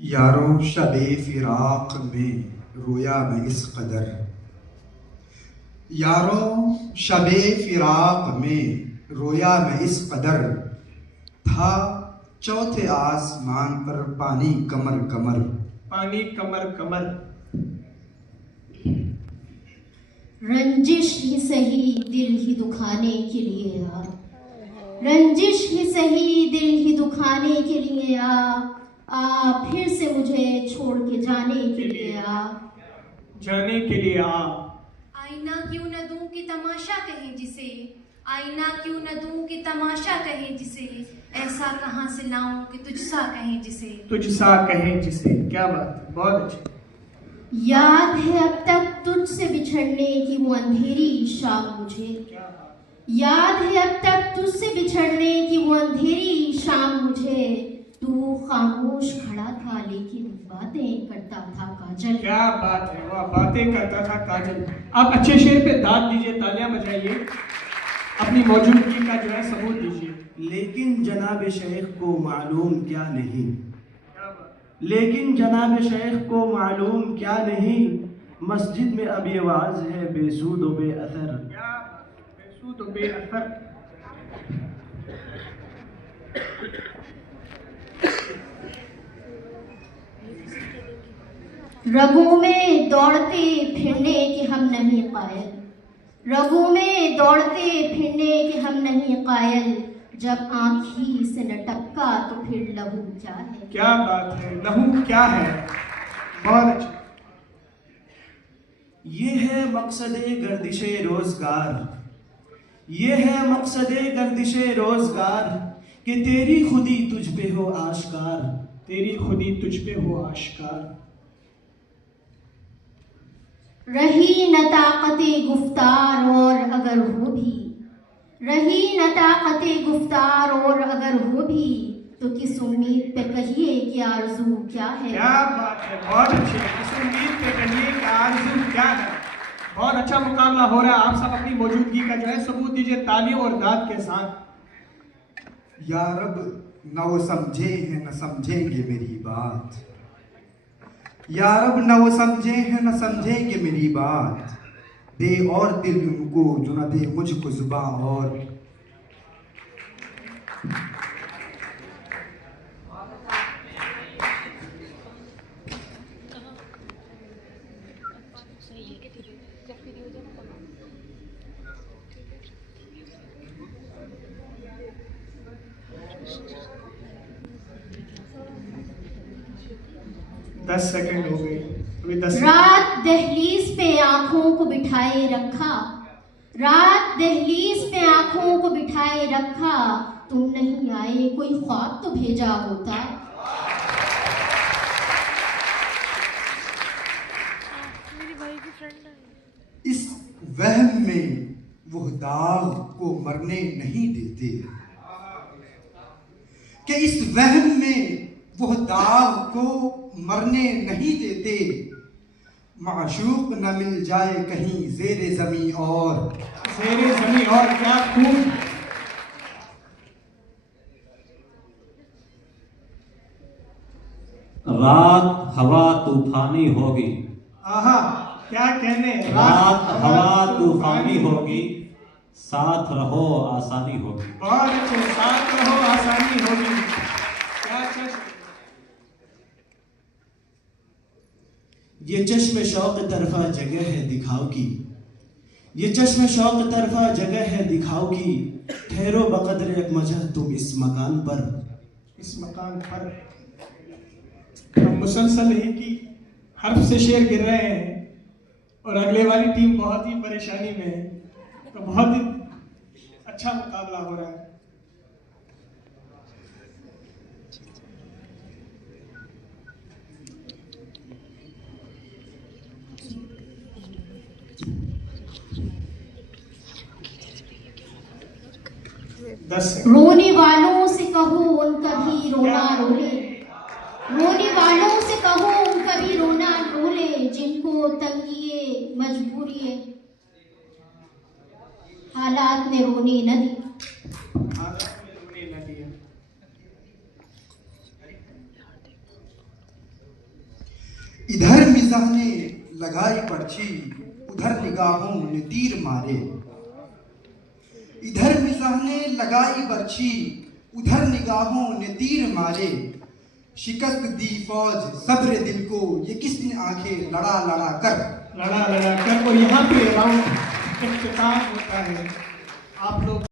यारो शबे फिराक में रोया मैं इस कदर, यारो शबे फिराक में रोया मैं इस कदर, था चौथे आसमान पर पानी कमर कमर, पानी कमर कमर। रंजिश ही सही दिल ही दुखाने के लिए आ, रंजिश ही सही दिल ही दुखाने के लिए आ फिर से मुझे छोड़ के जाने के लिए आ, जाने के लिए आ। आईना क्यों न दूं कि तमाशा कहे जिसे, आईना क्यों न दूं कि तमाशा कहे जिसे, ऐसा कहां से लाऊं कि तुझसा कहे जिसे, तुझसा कहे जिसे। क्या बात है, बहुत अच्छी। याद है अब तक तुझसे बिछड़ने की वो अंधेरी शाम मुझे, याद है अब तक तुझसे बिछड़ने की वो अंधेरी शाम मुझे, तू खामोश खड़ा था लेकिन बातें करता था काजल। क्या बात है, वाह, बातें करता था काजल। आप अच्छे शेर पे दाद दीजिए, तालियां बजाइए, अपनी मौजूदगी का जो है सबूत दीजिए। लेकिन जनाब शेख को मालूम क्या नहीं, लेकिन जनाब शेख को मालूम क्या नहीं, मस्जिद में अब ये वाज है बेसूद व बेअसर। क्या बेसूद व बेअसर। रगों में दौड़ते फिरने के हम नहीं कायल, रगों में दौड़ते फिरने के हम नहीं कायल, जब आँखी से न टपका तो फिर लहू क्या है। क्या बात है, लहू क्या है, बहुत अच्छा। ये है मकसदे गर्दिशे रोजगार, ये है मकसदे गर्दिशे रोजगार, कि तेरी खुदी तुझ पे हो आश्कार, तेरी खुदी तुझ पे हो आश्कार। रही न ताकते गुफ्तार और अगर हो भी, रही न ताकते गुफ्तार और अगर हो भी, तो किस उम्मीद पे कहिए कि आरज़ू क्या है। क्या बात है, बहुत अच्छी। किस उम्मीद पे कहिए कि आरज़ू क्या है। बहुत अच्छा मुकाबला हो रहा है। आप सब अपनी मौजूदगी का जो है सबूत दीजिए तालियों और दाद के साथ। या रब न वो समझे हैं न समझेंगे मेरी बात, या रब न वो समझे हैं न समझेंगे मेरी बात, दे और दिल उनको जो न दे मुझको जुबां और। दस सेकंड हो गए, अभी 10 रात दहलीज पे आंखों को बिठाए रखा, रात दहलीज पे आंखों को बिठाए रखा, तुम नहीं आए कोई ख्वाब तो भेजा होता। इस वहम में वो दाग को मरने नहीं देते, कि इस वहम में वो दाग को मरने नहीं देते, माशूक न मिल जाए कहीं ज़ेरे ज़मीं और। ज़ेरे ज़मीं और, क्या खूब। रात हवा तूफानी होगी, आहा, क्या कहने। रात हवा तूफानी होगी, साथ रहो आसानी होगी। बहुत अच्छे, साथ रहो आसानी होगी। क्या अच्छा। ये चश्म शौक तरफा जगह है दिखाओ की, ये चश्म शौक तरफा जगह है दिखाओ की, ठहरो बकदर एक मजह तुम इस मकान पर। इस मकान पर हम मुसलसल ही की हर्फ से शेर गिर रहे हैं और अगले वाली टीम बहुत ही परेशानी में है, तो बहुत ही अच्छा मुकाबला हो रहा है। रोने वालों से कहो उनका भी रोना रोले, रोने वालों से कहो उनका भी रोना रोले, जिनको तंगिए मजबूरी हालात ने रोने न दी। इधर मिजाह ने लगाई पर्ची, उधर निगाहों ने तीर मारे। इधर मिजाह ने लगाई बर्छी, उधर निगाहों ने तीर मारे। शिकस्त दी फौज सब्र दिल को, ये किसने आंखें लड़ा लड़ा कर। और यहाँ पे राउंड इख्तिताम होता है। आप लोग